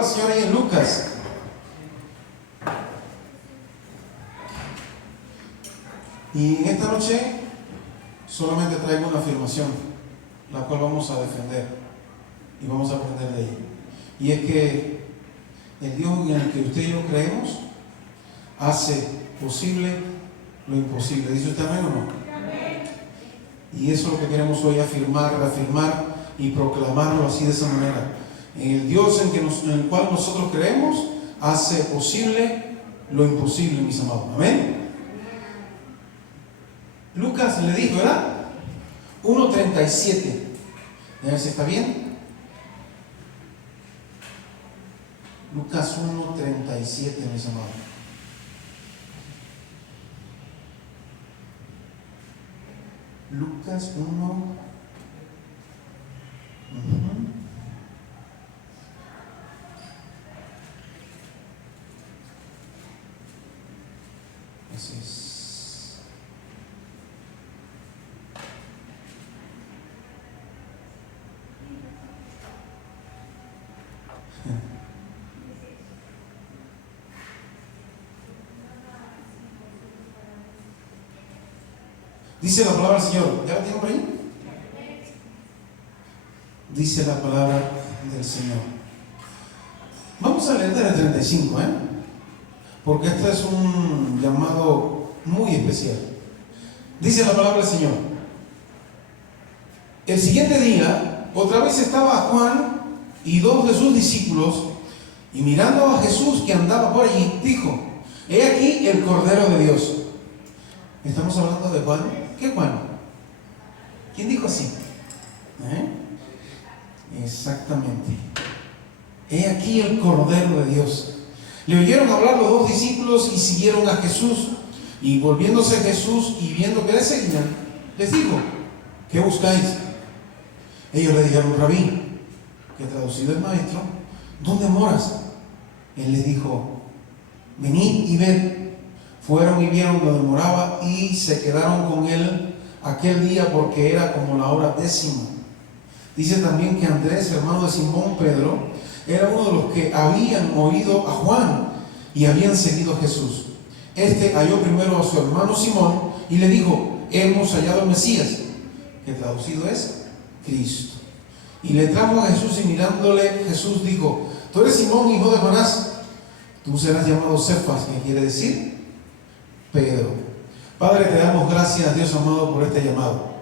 palabra del Señor ahí en Lucas. Y en esta noche solamente traigo una afirmación, la cual vamos a defender y vamos a aprender de ella. Y es que el Dios en el que usted y yo creemos hace posible lo imposible. ¿Dice usted amén o no? Amén. Y eso es lo que queremos hoy afirmar, reafirmar y proclamarlo así de esa manera. En el Dios en el cual nosotros creemos hace posible lo imposible, mis amados. Amén. Lucas le dijo, ¿verdad? 1:37. A ver si está bien. Lucas 1:37, mis amados. Lucas 1. Así es. Dice la palabra del Señor. ¿Ya la tienen por ahí? Dice la palabra del Señor. Vamos a leer desde el 35, porque este es un llamado muy especial. Dice la palabra del Señor. El siguiente día, otra vez estaba Juan y dos de sus discípulos, y mirando a Jesús que andaba por allí, dijo: he aquí el Cordero de Dios. Estamos hablando de Juan. ¿Qué Juan? ¿Quién dijo así? Exactamente. He aquí el Cordero de Dios. Le oyeron hablar los dos discípulos y siguieron a Jesús. Y volviéndose a Jesús y viendo que le seguían, les dijo: ¿qué buscáis? Ellos le dijeron: Rabí, que traducido es maestro, ¿dónde moras? Él les dijo: venid y ved. Fueron y vieron donde moraba y se quedaron con él aquel día, porque era como la hora 10. Dice también que Andrés, hermano de Simón Pedro, era uno de los que habían oído a Juan y habían seguido a Jesús. Este halló primero a su hermano Simón y le dijo: hemos hallado al Mesías, que traducido es Cristo. Y le trajo a Jesús, y mirándole Jesús dijo: tú eres Simón, hijo de Jonás, tú serás llamado Cefas, que quiere decir Pedro. Padre, te damos gracias, Dios amado, por este llamado,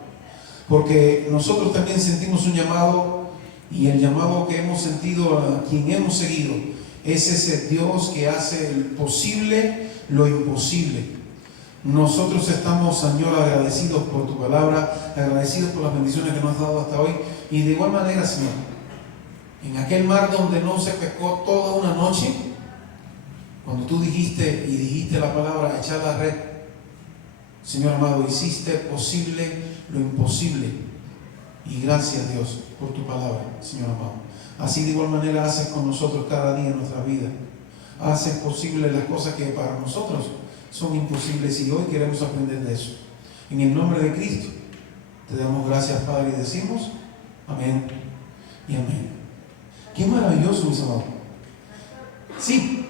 porque nosotros también sentimos un llamado, y el llamado que hemos sentido a quien hemos seguido es ese Dios que hace el posible lo imposible. Nosotros estamos, Señor, agradecidos por tu palabra, agradecidos por las bendiciones que nos has dado hasta hoy, y de igual manera, Señor, en aquel mar donde no se pescó toda una noche, cuando tú dijiste la palabra: echad la red, Señor amado, hiciste posible lo imposible. Y gracias, Dios, por tu palabra, Señor amado. Así de igual manera haces con nosotros cada día en nuestra vida. Haces posible las cosas que para nosotros son imposibles, y hoy queremos aprender de eso. En el nombre de Cristo te damos gracias, Padre, y decimos amén y amén. Qué maravilloso, mis amados. Sí.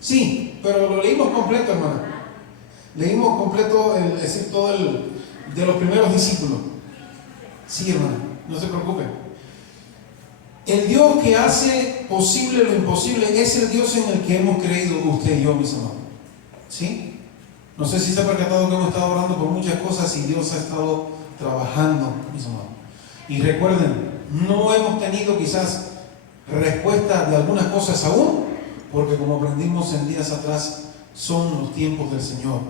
Sí, pero lo leímos completo, hermano. Leímos completo de los primeros discípulos. Sí, hermano, no se preocupen. El Dios que hace posible lo imposible es el Dios en el que hemos creído usted y yo, mis amados. ¿Sí? No sé si se ha percatado que hemos estado orando por muchas cosas y Dios ha estado trabajando, mis amados. Y recuerden, no hemos tenido quizás respuesta de algunas cosas aún, porque como aprendimos en días atrás, son los tiempos del Señor,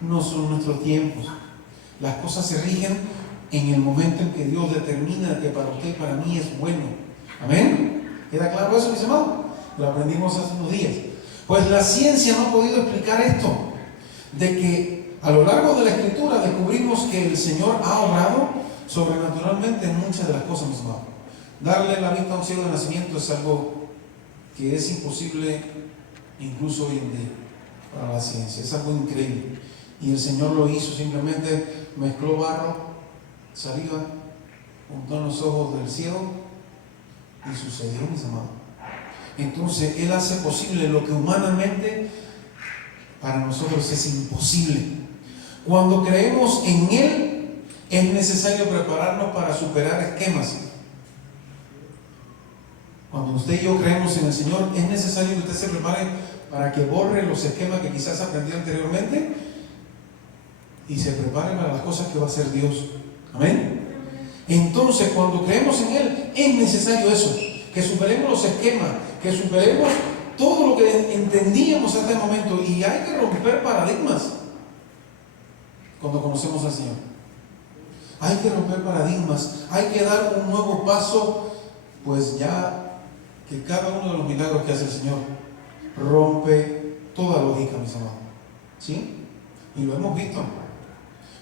no son nuestros tiempos. Las cosas se rigen en el momento en que Dios determina que para usted y para mí es bueno. ¿Amén? ¿Queda claro eso, mis amados? Lo aprendimos hace unos días. Pues la ciencia no ha podido explicar esto, de que a lo largo de la Escritura descubrimos que el Señor ha obrado sobrenaturalmente en muchas de las cosas, mis amados. Darle la vista a un ciego de nacimiento es algo que es imposible incluso hoy en día para la ciencia. Es algo increíble. Y el Señor lo hizo, simplemente mezcló barro, saliva juntó en los ojos del ciego y sucedió, mis amados. Entonces Él hace posible lo que humanamente para nosotros es imposible. Cuando creemos en Él, es necesario prepararnos para superar esquemas. Cuando usted y yo creemos en el Señor, es necesario que usted se prepare para que borre los esquemas que quizás aprendió anteriormente y se prepare para las cosas que va a hacer Dios. Amén. Entonces, cuando creemos en Él, es necesario eso, que superemos los esquemas, que superemos todo lo que entendíamos hasta el momento, y hay que romper paradigmas cuando conocemos al Señor. Hay que romper paradigmas, hay que dar un nuevo paso, pues ya que cada uno de los milagros que hace el Señor rompe toda lógica, mis amados. ¿Sí? Y lo hemos visto,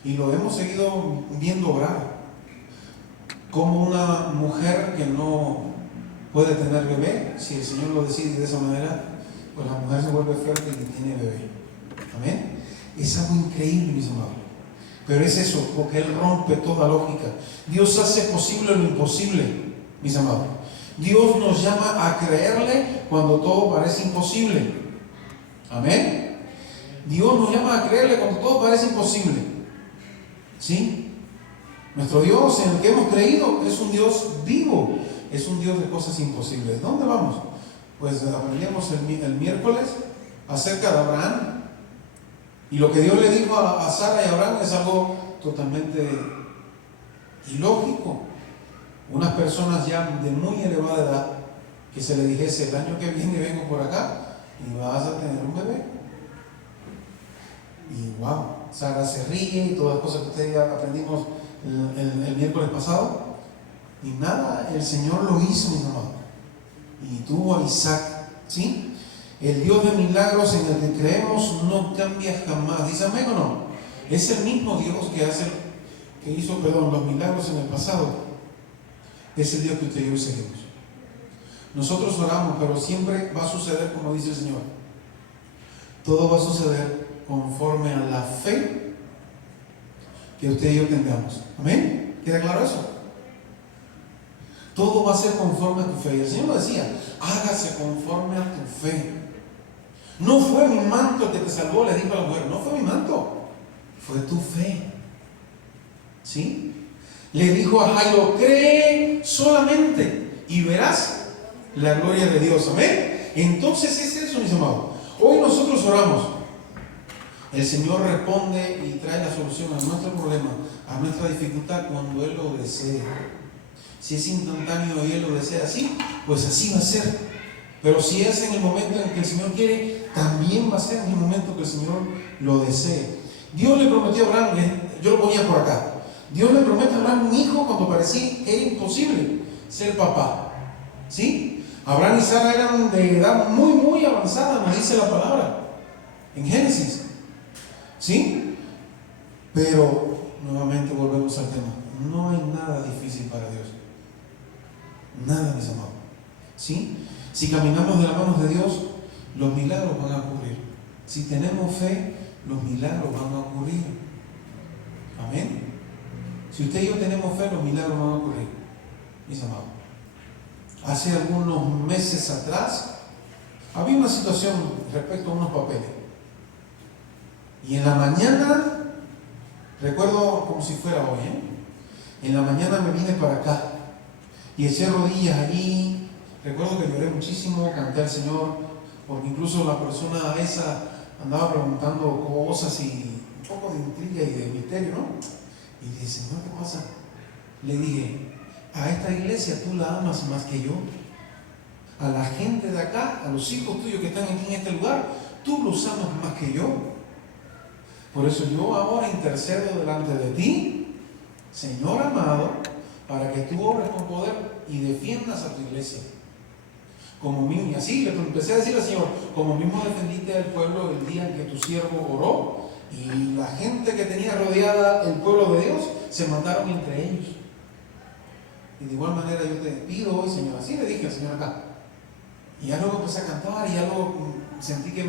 y lo hemos seguido viendo obrar. Como una mujer que no puede tener bebé, si el Señor lo decide de esa manera, pues la mujer se vuelve fértil y tiene bebé. Amén. Es algo increíble, mis amados. Pero es eso, porque Él rompe toda lógica. Dios hace posible lo imposible, mis amados. Dios nos llama a creerle cuando todo parece imposible. Amén. Dios nos llama a creerle cuando todo parece imposible. ¿Sí? Nuestro Dios en el que hemos creído es un Dios vivo, es un Dios de cosas imposibles. ¿Dónde vamos? Pues aprendíamos el miércoles acerca de Abraham, y lo que Dios le dijo a Sara y a Abraham es algo totalmente ilógico. Unas personas ya de muy elevada edad, que se le dijese: el año que viene vengo por acá y vas a tener un bebé. Y wow, Sara se ríe y todas las cosas que ustedes ya aprendimos el miércoles pasado, y nada, el Señor lo hizo, mi amado, y tuvo a Isaac. ¿Sí? El Dios de milagros en el que creemos no cambia jamás. ¿Dice amén o no? Es el mismo Dios que hizo los milagros en el pasado. Es el Dios que usted y yo seguimos. Nosotros oramos, pero siempre va a suceder como dice el Señor. Todo va a suceder conforme a la fe que usted y yo tengamos. ¿Amén? ¿Queda claro eso? Todo va a ser conforme a tu fe. Y el Señor lo decía: hágase conforme a tu fe. No fue mi manto el que te salvó, le dijo a la mujer. No fue mi manto, fue tu fe. ¿Sí? Le dijo a Jairo: cree solamente y verás la gloria de Dios. Amén. Entonces es eso, mis amados. Hoy nosotros oramos, el Señor responde y trae la solución a nuestro problema, a nuestra dificultad, cuando Él lo desee. Si es instantáneo y Él lo desea así, pues así va a ser. Pero si es en el momento en que el Señor quiere, también va a ser en el momento que el Señor lo desee. Dios le prometió a Abraham, yo lo ponía por acá, Dios le promete a Abraham un hijo cuando parecía que era imposible ser papá. ¿Sí? Abraham y Sara eran de edad muy, muy avanzada, nos dice la palabra en Génesis. ¿Sí? Pero nuevamente volvemos al tema. No hay nada difícil para Dios. Nada, mis amados. ¿Sí? Si caminamos de las manos de Dios, los milagros van a ocurrir. Si tenemos fe, los milagros van a ocurrir. Amén. Si usted y yo tenemos fe, los milagros van a ocurrir, mis amados. Hace algunos meses atrás había una situación respecto a unos papeles, y en la mañana, recuerdo como si fuera hoy, en la mañana me vine para acá y eché rodillas allí. Recuerdo que lloré muchísimo, canté al Señor, porque incluso la persona esa andaba preguntando cosas y un poco de intriga y de misterio, ¿no? Y dije: Señor, ¿qué pasa? Le dije: a esta iglesia tú la amas más que yo. A la gente de acá, a los hijos tuyos que están aquí en este lugar, tú los amas más que yo. Por eso yo ahora intercedo delante de ti, Señor amado, para que tú obres con poder y defiendas a tu iglesia. Como mismo, y así le empecé a decir al Señor: como mismo defendiste al pueblo el día en que tu siervo oró, y la gente que tenía rodeada el pueblo de Dios se mataron entre ellos. Y de igual manera yo te pido hoy, Señor, así le dije al Señor acá. Y ya luego empecé a cantar, y ya luego sentí que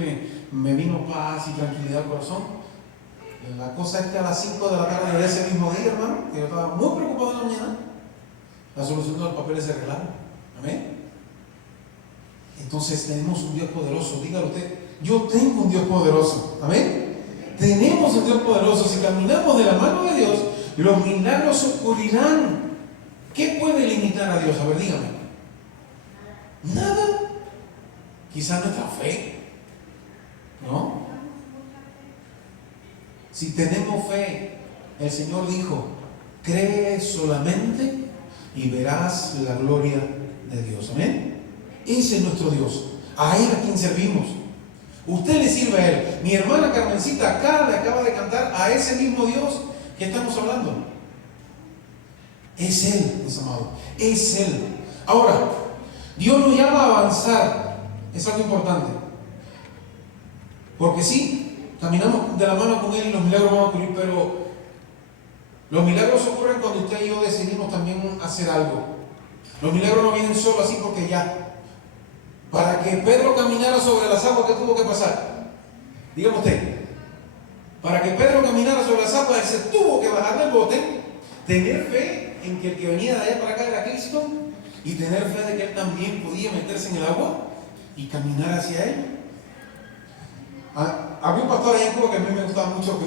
me vino paz y tranquilidad al corazón. La cosa es que a las 5 de la tarde de ese mismo día, hermano, que yo estaba muy preocupado en la mañana, La solución de los papeles se arreglaron. Amén. Entonces tenemos un Dios poderoso. Dígalo usted, yo tengo un Dios poderoso. Amén. Tenemos un Dios poderoso. Si caminamos de la mano de Dios, los milagros ocurrirán. ¿Qué puede limitar a Dios? A ver, dígame. Nada. Quizás nuestra fe, ¿no? Si tenemos fe, el Señor dijo, cree solamente y verás la gloria de Dios. Amén. Ese es nuestro Dios. A Él a quien servimos. Usted le sirve a Él. Mi hermana Carmencita acá le acaba de cantar a ese mismo Dios que estamos hablando. Es Él, mis amados. Es Él. Ahora, Dios nos llama a avanzar. Es algo importante. Porque sí, caminamos de la mano con Él y los milagros van a ocurrir, pero los milagros ocurren cuando usted y yo decidimos también hacer algo. Los milagros no vienen solo así porque ya. Para que Pedro caminara sobre las aguas, ¿qué tuvo que pasar? Dígame usted. Para que Pedro caminara sobre las aguas, él se tuvo que bajar del bote, tener fe en que el que venía de allá para acá era Cristo, y tener fe de que él también podía meterse en el agua y caminar hacia él. Había un pastor allá en Cuba que a mí me gustaba mucho, que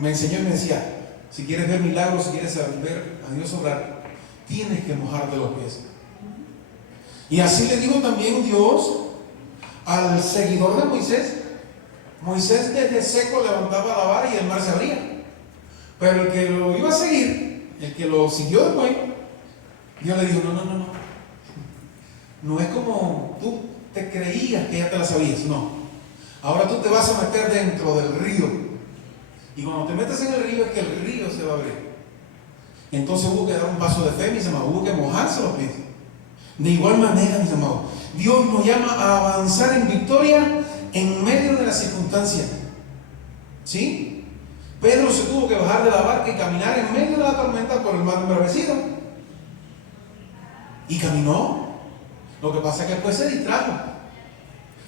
me enseñó y me decía, si quieres ver milagros, si quieres ver a Dios obrar, tienes que mojarte los pies. Y así le dijo también Dios al seguidor de Moisés. Moisés desde seco levantaba la vara y el mar se abría. Pero el que lo iba a seguir, el que lo siguió después, Dios le dijo, no. No es como tú te creías que ya te la sabías, no. Ahora tú te vas a meter dentro del río. Y cuando te metes en el río es que el río se va a abrir. Entonces hubo que dar un paso de fe, mis amados, hubo que mojarse los pies. De igual manera, mis amados, Dios nos llama a avanzar en victoria en medio de las circunstancias. ¿Sí? Pedro se tuvo que bajar de la barca y caminar en medio de la tormenta por el mar embravecido. Y caminó. Lo que pasa es que después se distrajo.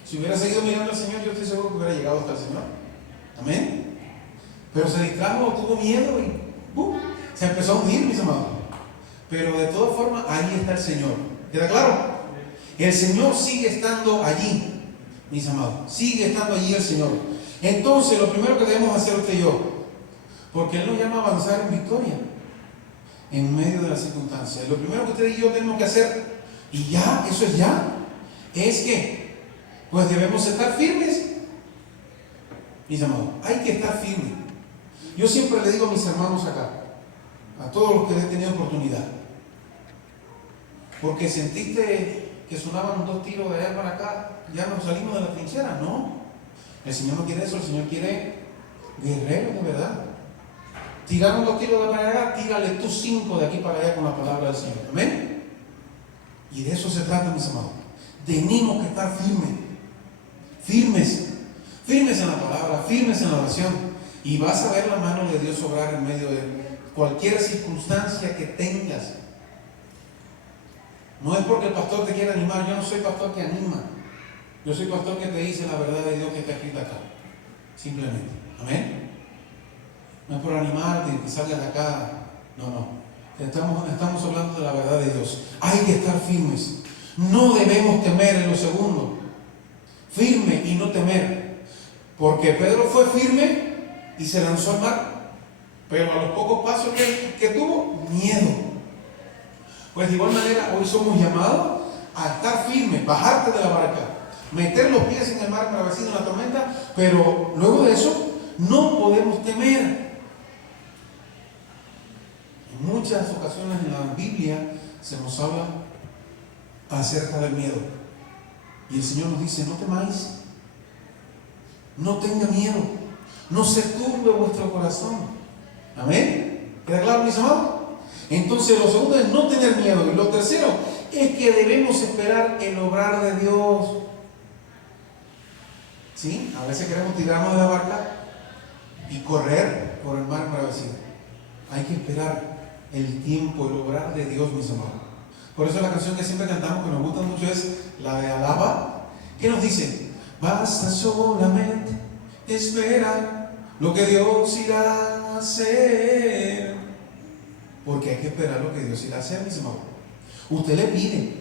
Si hubiera seguido mirando al Señor, yo estoy seguro que hubiera llegado hasta el Señor. Amén. Pero se distrajo, tuvo miedo y se empezó a hundir, mis amados. Pero de todas formas, ahí está el Señor. ¿Queda claro? El Señor sigue estando allí, mis amados. Sigue estando allí el Señor. Entonces, lo primero que debemos hacer usted y yo, porque Él nos llama a avanzar en victoria en medio de las circunstancias. Lo primero que usted y yo tenemos que hacer, y ya, eso es ya, es que, pues debemos estar firmes, mis amados. Hay que estar firmes. Yo siempre le digo a mis hermanos acá, a todos los que he tenido oportunidad, porque sentiste que sonaban 2 tiros de allá para acá, ya nos salimos de la trinchera. No, el Señor no quiere eso. El Señor quiere guerreros de verdad. Tiraron 2 tiros de para allá, tírale tú 5 de aquí para allá con la palabra del Señor. Amén. Y de eso se trata, mis amados. Tenemos que estar firmes en la palabra, firmes en la oración, y vas a ver la mano de Dios obrar en medio de cualquier circunstancia que tengas. No es porque el pastor te quiera animar. Yo no soy pastor que anima. Yo soy pastor que te dice la verdad de Dios que está escrita acá. Simplemente. Amén. No es por animarte que salgas de acá. No. Estamos hablando de la verdad de Dios. Hay que estar firmes. No debemos temer en lo segundo. Firme y no temer. Porque Pedro fue firme y se lanzó al mar. Pero a los pocos pasos que tuvo, miedo. Pues de igual manera, hoy somos llamados a estar firmes, bajarte de la barca, meter los pies en el mar embravecido en la tormenta, pero luego de eso no podemos temer. En muchas ocasiones en la Biblia se nos habla acerca del miedo. Y el Señor nos dice, no temáis, no tenga miedo, no se turbe vuestro corazón. Amén. ¿Queda claro, mis amados? Entonces lo segundo es no tener miedo. Y lo tercero es que debemos esperar el obrar de Dios. ¿Sí? A veces queremos tirarnos de la barca y correr por el mar embravecido. Hay que esperar el tiempo, el obrar de Dios, mis amados. Por eso la canción que siempre cantamos, que nos gusta mucho, es la de Alaba. ¿Qué nos dice? Basta solamente esperar lo que Dios irá a hacer. Porque hay que esperar lo que Dios irá a hacer, mis amados. Usted le pide,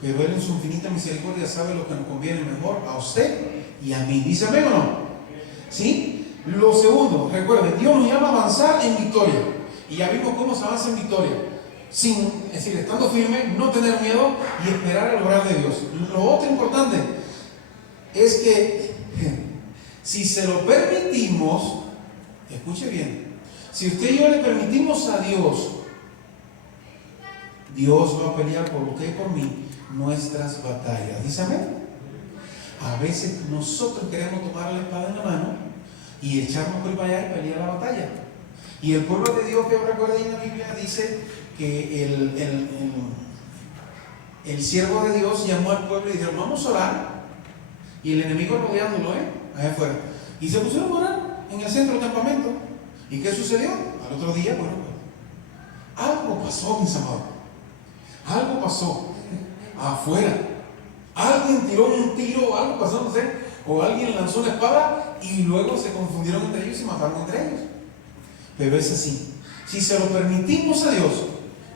pero Él en su infinita misericordia sabe lo que nos conviene mejor a usted y a mí. ¿Dice amén o no? ¿Sí? Lo segundo, recuerde, Dios nos llama a avanzar en victoria. Y ya vimos cómo se avanza en victoria. Es decir, estando firme, no tener miedo y esperar el obrar de Dios. Lo otro importante es que si se lo permitimos, escuche bien, si usted y yo le permitimos a Dios, Dios va a pelear por usted y por mí nuestras batallas. ¿Dice amén? A veces nosotros queremos tomar la espada en la mano y echarnos por allá y pelear la batalla. Y el pueblo de Dios, que recuerda en la Biblia, dice que el siervo de Dios llamó al pueblo y dijeron: vamos a orar. Y el enemigo rodeándolo, allá afuera. Y se pusieron a orar en el centro del campamento. ¿Y qué sucedió? Al otro día, bueno, algo pasó, mis amados. Algo pasó afuera. Alguien tiró un tiro, algo pasó, no sé, o alguien lanzó una espada y luego se confundieron entre ellos y mataron entre ellos. Pero es así. Si se lo permitimos a Dios,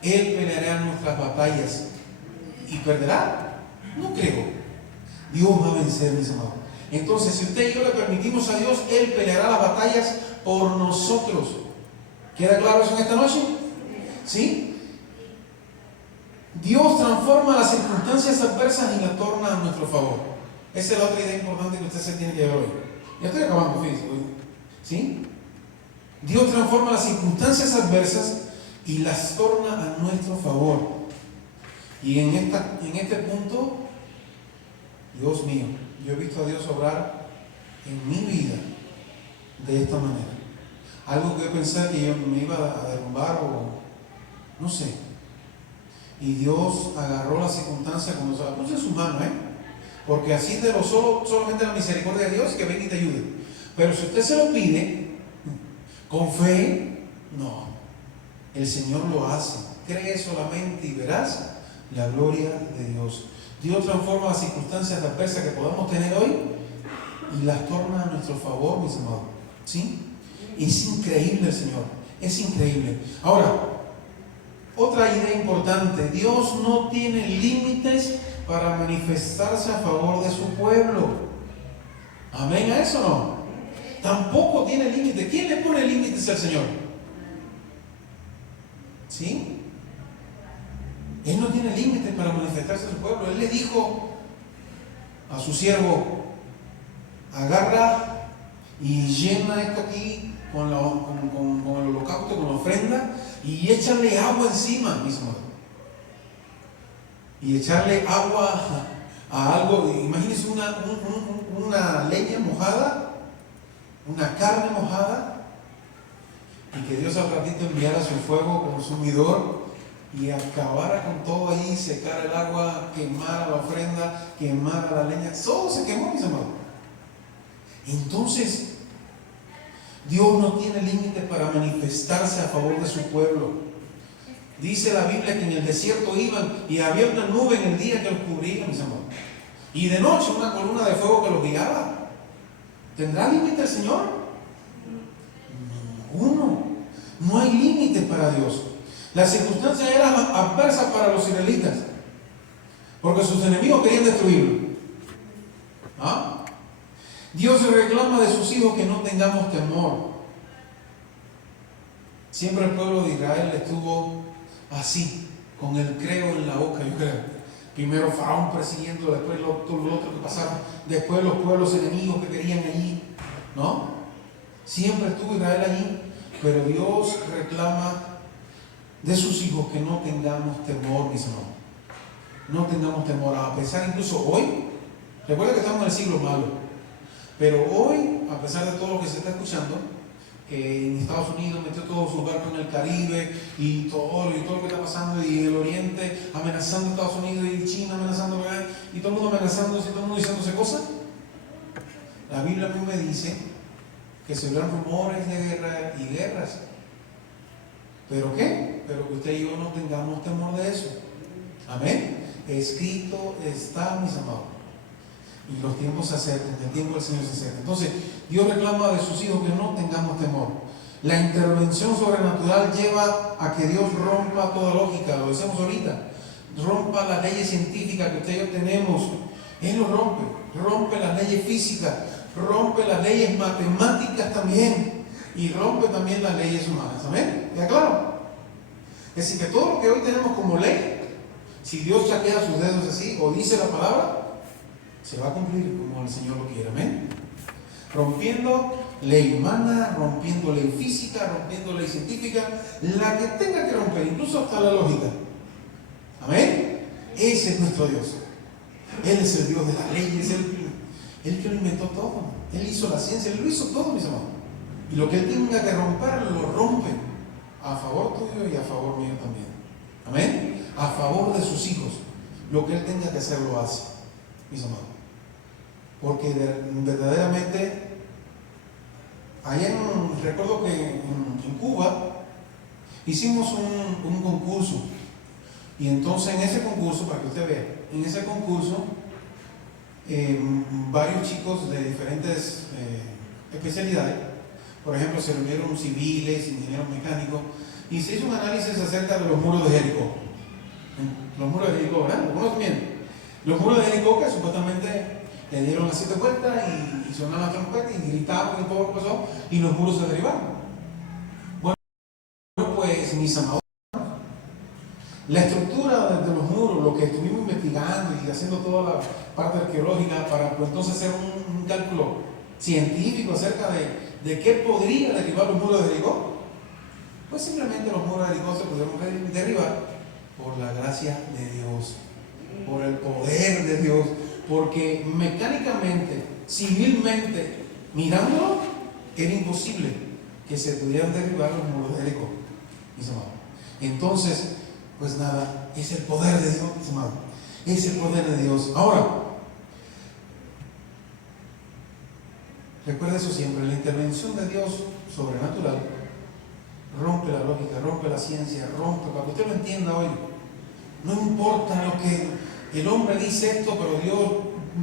Él peleará nuestras batallas. ¿Y perderá? No creo. Dios va a vencer, mis amados. Entonces, si usted y yo le permitimos a Dios, Él peleará las batallas por nosotros. ¿Queda claro eso en esta noche? ¿Sí? Dios transforma las circunstancias adversas y las torna a nuestro favor. Esa es la otra idea importante que usted se tiene que ver hoy. Ya estoy acabando, fíjense. ¿Sí? Dios transforma las circunstancias adversas y las torna a nuestro favor. Y en este punto, Dios mío, yo he visto a Dios obrar en mi vida de esta manera. Algo que yo pensé que yo me iba a derrumbar o no sé. Y Dios agarró la circunstancia como se la puso en sus manos, porque así de lo solamente la misericordia de Dios que venga y te ayude. Pero si usted se lo pide con fe, no, el Señor lo hace. Cree solamente y verás la gloria de Dios. Dios transforma las circunstancias adversas que podamos tener hoy y las torna a nuestro favor, mis amados. ¿Sí? Es increíble el Señor, es increíble. Ahora, otra idea importante: Dios no tiene límites para manifestarse a favor de su pueblo. ¿Amén a eso no? Tampoco tiene límites. ¿Quién le pone límites al Señor? ¿Sí? Él no tiene límites para manifestarse a su pueblo. Él le dijo a su siervo: agarra y llena esto aquí con el holocausto, con la ofrenda, y échale agua encima, mismo. Y echarle agua a algo. Imagínense una leña mojada, una carne mojada, y que Dios al ratito enviara su fuego consumidor y acabara con todo ahí, secara el agua, quemara la ofrenda, quemara la leña. Todo se quemó, mis amados. Entonces, Dios no tiene límites para manifestarse a favor de su pueblo. Dice la Biblia que en el desierto iban y había una nube en el día que los cubría, mis amados, y de noche una columna de fuego que los guiaba. ¿Tendrá límite el Señor? Ninguno. No hay límite para Dios. Las circunstancias eran adversas para los israelitas, porque sus enemigos querían destruirlo. ¿Ah? Dios reclama de sus hijos que no tengamos temor. Siempre el pueblo de Israel estuvo así, con el creo en la boca, yo creo. Primero Faraón persiguiendo, después lo otro que pasaron, después los pueblos enemigos que querían allí, ¿no? Siempre estuvo Israel allí, pero Dios reclama de sus hijos que no tengamos temor, mis hermanos. No tengamos temor, a pesar incluso hoy. Recuerda que estamos en el siglo malo. Pero hoy, a pesar de todo lo que se está escuchando, que en Estados Unidos metió todo su barco en el Caribe y todo lo que está pasando, y el Oriente amenazando a Estados Unidos y China amenazando, y todo el mundo amenazándose y todo el mundo diciéndose cosas, la Biblia a mí me dice que se verán rumores de guerra y guerras. ¿Pero qué? Pero que usted y yo no tengamos temor de eso. Amén. Escrito está, mis amados. Y los tiempos se acercan, el tiempo del Señor se acerca. Entonces, Dios reclama de sus hijos que no tengamos temor. La intervención sobrenatural lleva a que Dios rompa toda lógica, lo decimos ahorita. rompa las leyes científicas que usted y yo tenemos. Él lo rompe, rompe las leyes físicas, rompe las leyes matemáticas también, y rompe también las leyes humanas. ¿Amén? ¿Ya claro? Es decir, que todo lo que hoy tenemos como ley, si Dios chaquea sus dedos así o dice la palabra, se va a cumplir como el Señor lo quiere. Amén. Rompiendo ley humana, rompiendo ley física, rompiendo ley científica, la que tenga que romper, incluso hasta la lógica. Amén. Ese es nuestro Dios. Él es el Dios de las leyes, Él que lo inventó todo. Él hizo la ciencia, Él lo hizo todo, mis amados. Y lo que Él tenga que romper, lo rompe. A favor tuyo y a favor mío también. Amén. A favor de sus hijos. Lo que Él tenga que hacer, lo hace, mis amados. Porque verdaderamente, recuerdo que en Cuba hicimos un concurso. Y entonces en ese concurso, para que usted vea, en ese concurso, varios chicos de diferentes especialidades, por ejemplo, se reunieron civiles, ingenieros mecánicos, y se hizo un análisis acerca de los muros de Jericó. Los muros de Jericó, ¿verdad? ¿Lo conocen bien? Los muros de Jericó que supuestamente le dieron las 7 vueltas y sonaron las trompetas y gritaban y todo lo que pasó, y los muros se derribaron. Bueno, pues mis amados, la estructura de los muros, lo que estuvimos investigando y haciendo toda la parte arqueológica para pues, entonces hacer un cálculo científico acerca de qué podría derribar los muros de Jericó, pues simplemente los muros de Jericó se pudieron derribar por la gracia de Dios, por el poder de Dios, porque mecánicamente, civilmente, mirándolo, era imposible que se pudieran derribar los muros de Jericó, mis amados. Entonces, pues nada, es el poder de Dios, mis amados. Es el poder de Dios. Ahora, recuerda eso siempre, la intervención de Dios sobrenatural rompe la lógica, rompe la ciencia, rompe, para que usted lo entienda hoy. No importa lo que el hombre dice esto, pero Dios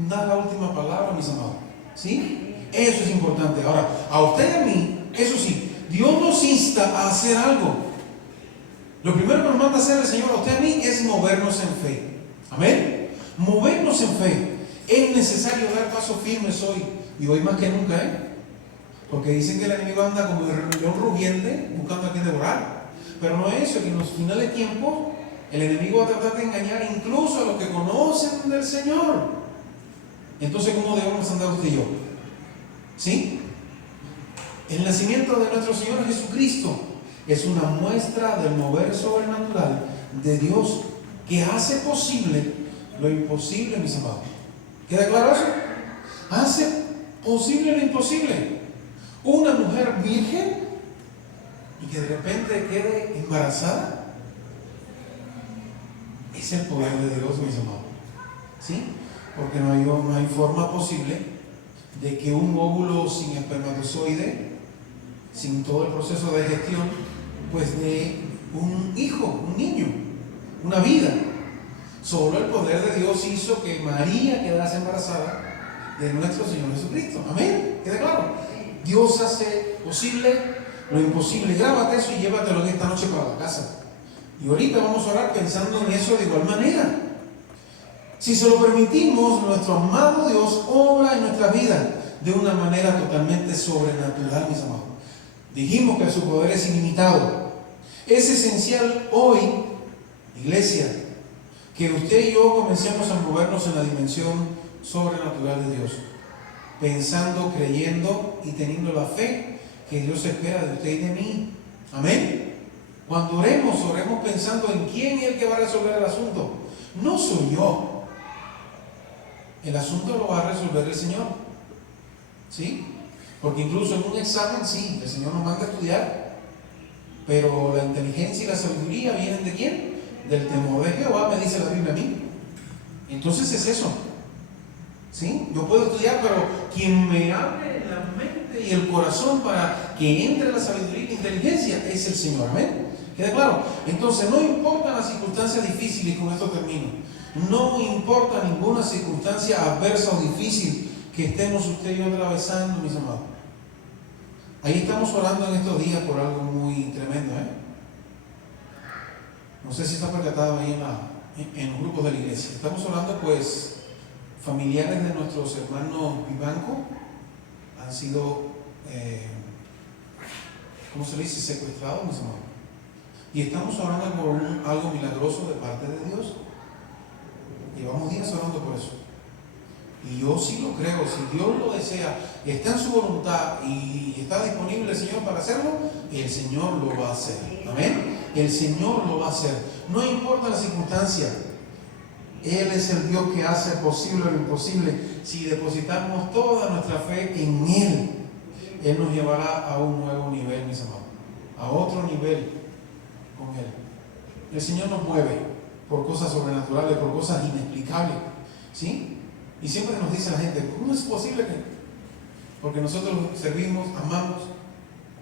da la última palabra, mis amados. ¿Sí? Eso es importante. Ahora, a usted y a mí, eso sí, Dios nos insta a hacer algo. Lo primero que nos manda a hacer el Señor a usted y a mí es movernos en fe. Amén. Movernos en fe. Es necesario dar pasos firmes hoy, y hoy más que nunca, porque dicen que el enemigo anda como un león rugiente buscando a quien devorar. Pero no es eso, que en los finales de tiempo el enemigo va a tratar de engañar incluso a los que conocen del Señor. Entonces, ¿cómo debemos andar usted y yo? ¿Sí? El nacimiento de nuestro Señor Jesucristo es una muestra del mover sobrenatural de Dios que hace posible lo imposible, mis amados. ¿Queda claro eso? Hace posible lo imposible. Una mujer virgen y que de repente quede embarazada. Es el poder de Dios, mis amados. ¿Sí? Porque no hay forma posible de que un óvulo sin espermatozoide, sin todo el proceso de gestión, pues de un hijo, un niño, una vida. Solo el poder de Dios hizo que María quedase embarazada de nuestro Señor Jesucristo. Amén. ¿Queda claro? Dios hace posible lo imposible. Grábate eso y llévatelo en esta noche para la casa. Y ahorita vamos a orar pensando en eso de igual manera. Si se lo permitimos, nuestro amado Dios obra en nuestra vida de una manera totalmente sobrenatural, mis amados. Dijimos que su poder es ilimitado. Es esencial hoy, iglesia, que usted y yo comencemos a movernos en la dimensión sobrenatural de Dios, pensando, creyendo y teniendo la fe que Dios espera de usted y de mí. Amén. Cuando oremos pensando en quién es el que va a resolver el asunto. No soy yo. El asunto lo va a resolver el Señor. ¿Sí? Porque incluso en un examen, sí, el Señor nos manda a estudiar, pero la inteligencia y la sabiduría vienen ¿de quién? Del temor de Jehová, me dice la Biblia a mí. Entonces es eso. ¿Sí? Yo puedo estudiar, pero quien me abre la mente y el corazón para que entre la sabiduría y la inteligencia es el Señor. Amén. ¿Queda claro? Entonces no importan las circunstancias difíciles, y con esto termino. No importa ninguna circunstancia adversa o difícil que estemos usted y yo atravesando, mis amados. Ahí estamos orando en estos días por algo muy tremendo, No sé si está percatado ahí en los grupos de la iglesia. Estamos orando, pues, familiares de nuestros hermanos Vivanco han sido, ¿cómo se le dice? Secuestrados, mis hermanos. Y estamos orando por algo milagroso de parte de Dios. Llevamos días orando por eso. Y yo sí lo creo, si Dios lo desea, está en su voluntad y está disponible el Señor para hacerlo, el Señor lo va a hacer. Amén. El Señor lo va a hacer. No importa la circunstancia. Él es el Dios que hace posible lo imposible. Si depositamos toda nuestra fe en Él, Él nos llevará a un nuevo nivel, mis amados. A otro nivel con Él. El Señor nos mueve por cosas sobrenaturales, por cosas inexplicables. ¿Sí? Y siempre nos dice la gente, ¿cómo es posible que? Porque nosotros servimos, amamos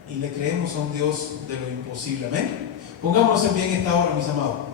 y le creemos a un Dios de lo imposible. Amén. Pongámonos en pie en esta hora, mis amados.